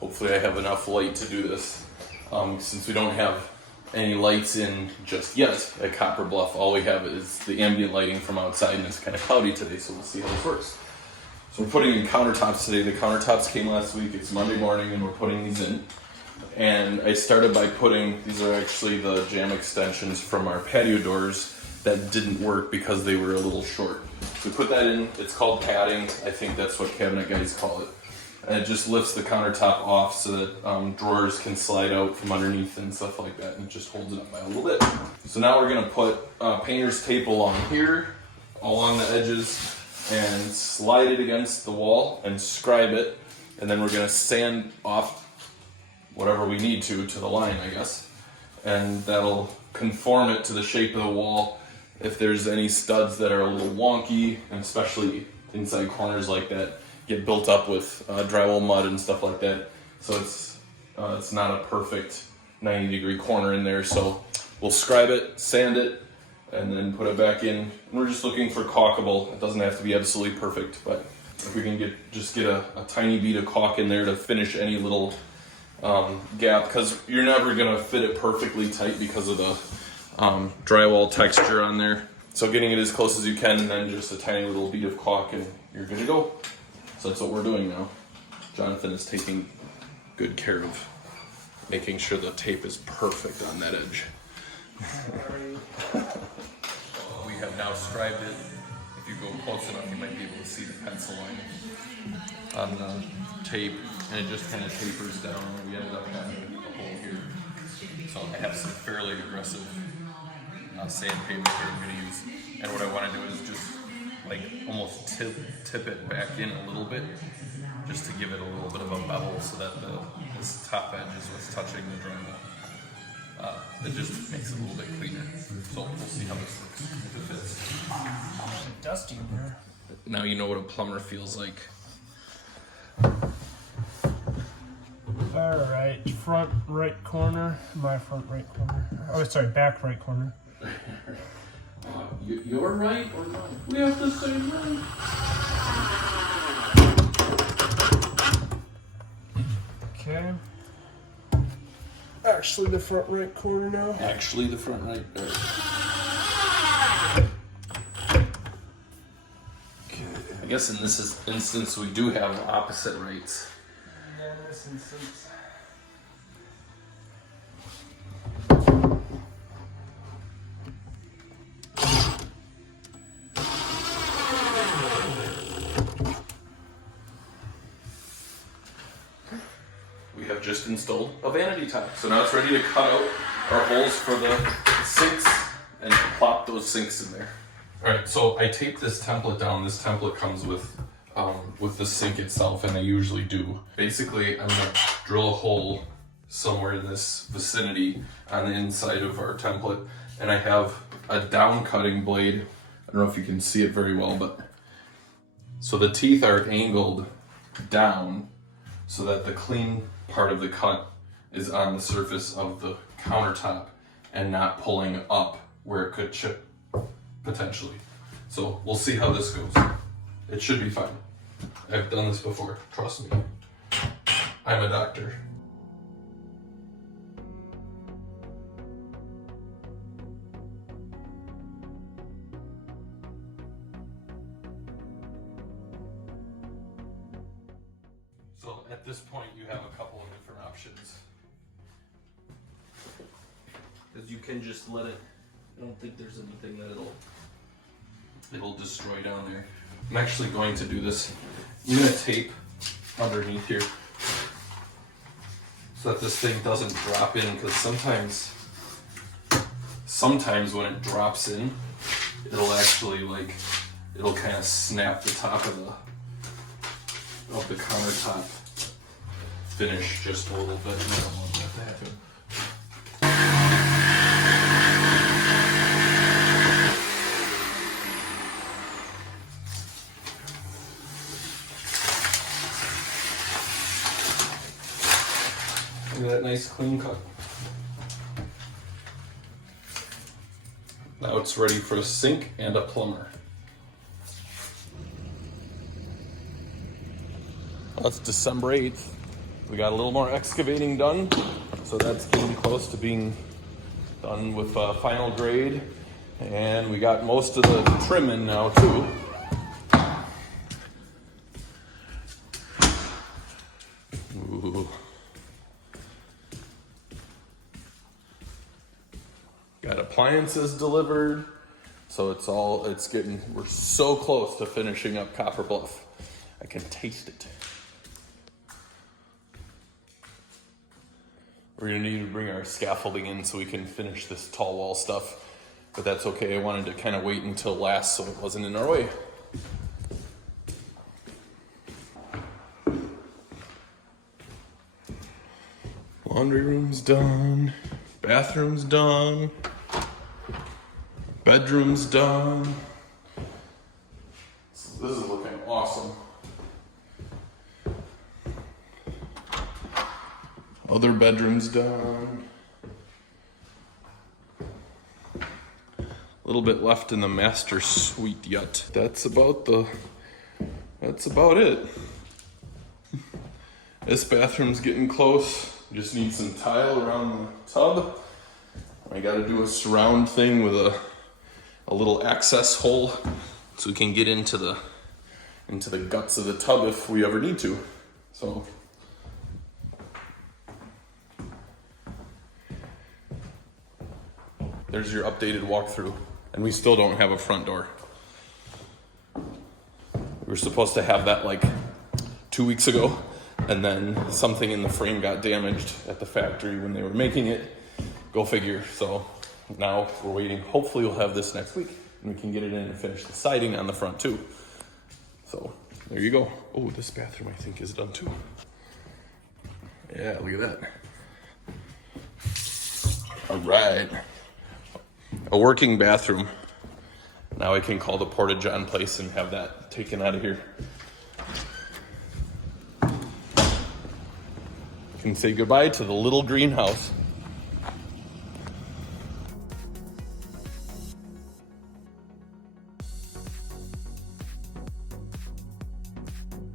hopefully I have enough light to do this. Since we don't have any lights in just yet at Copper Bluff, all we have is the ambient lighting from outside, and it's kind of cloudy today, so we'll see how this works. So we're putting in countertops today. The countertops came last week. It's Monday morning, and we're putting these in. And I started by putting, these are actually the jam extensions from our patio doors that didn't work because they were a little short. So we put that in. It's called padding. I think that's what cabinet guys call it. And it just lifts the countertop off so that drawers can slide out from underneath and stuff like that, and it just holds it up by a little bit. So now we're gonna put painter's tape along here, along the edges, and slide it against the wall and scribe it, and then we're gonna sand off whatever we need to the line, I guess, and that'll conform it to the shape of the wall. If there's any studs that are a little wonky, and especially inside corners like that, get built up with drywall mud and stuff like that, so it's not a perfect 90-degree corner in there. So we'll scribe it, sand it, and then put it back in. And we're just looking for caulkable. It doesn't have to be absolutely perfect, but if we can get a tiny bead of caulk in there to finish any little gap, because you're never gonna fit it perfectly tight because of the drywall texture on there. So getting it as close as you can, and then just a tiny little bead of caulk, and you're good to go. So that's what we're doing now. Jonathan is taking good care of making sure the tape is perfect on that edge. We have now scribed it. If you go close enough, you might be able to see the pencil line on the tape, and it just kind of tapers down. We ended up having a hole here. So I have some fairly aggressive sandpaper here I'm going to use. And what I want to do is just like almost tip it back in a little bit, just to give it a little bit of a bevel so that this top edge is what's touching the drywall. It just makes it a little bit cleaner. So we'll see how this looks, if it fits. Dusty in here. Now you know what a plumber feels like. Alright, front right corner. My front right corner. Oh, sorry, back right corner. You're right or mine? We have the same right. Okay. Actually, the front right corner now. Actually, the front right. Okay. I guess in this instance we do have opposite rights. Yeah, in this instance. We have just installed a vanity top. So now it's ready to cut out our holes for the sinks and plop those sinks in there. Alright, so I taped this template down. This template comes with the sink itself, and I usually do. Basically, I'm gonna drill a hole somewhere in this vicinity on the inside of our template, and I have a down cutting blade. I don't know if you can see it very well, but so the teeth are angled down so that the clean part of the cut is on the surface of the countertop and not pulling up where it could chip potentially. So we'll see how this goes. It should be fine. I've done this before, trust me. I'm a doctor. So at this point you have a couple of different options. Because you can just let it, I don't think there's anything that it'll destroy down there. I'm actually going to do this. I'm going to tape underneath here so that this thing doesn't drop in, because sometimes when it drops in, it'll actually it'll kind of snap the top of the countertop finish just a little bit, and I don't want that to happen. Look at that nice clean cut. Now it's ready for a sink and a plumber. Well, that's December 8th. We got a little more excavating done, so that's getting close to being done with final grade. And we got most of the trim in now too. Ooh. Got appliances delivered, so we're so close to finishing up Copper Bluff. I can taste it. We're gonna need to bring our scaffolding in so we can finish this tall wall stuff, but that's okay. I wanted to kind of wait until last so it wasn't in our way. Laundry room's done, bathroom's done, bedroom's done. So this is looking awesome. Other bedroom's done. A little bit left in the master suite yet. That's about it. This bathroom's getting close. Just need some tile around the tub. I gotta do a surround thing with a little access hole so we can get into the guts of the tub if we ever need to. So there's your updated walkthrough. And we still don't have a front door. We were supposed to have that like 2 weeks ago, and then something in the frame got damaged at the factory when they were making it. Go figure. So now we're waiting. Hopefully we'll have this next week and we can get it in and finish the siding on the front too. So there you go. Oh, this bathroom I think is done too. Yeah, look at that. All right. A working bathroom. Now I can call the Porta-John place and have that taken out of here. Can say goodbye to the little greenhouse.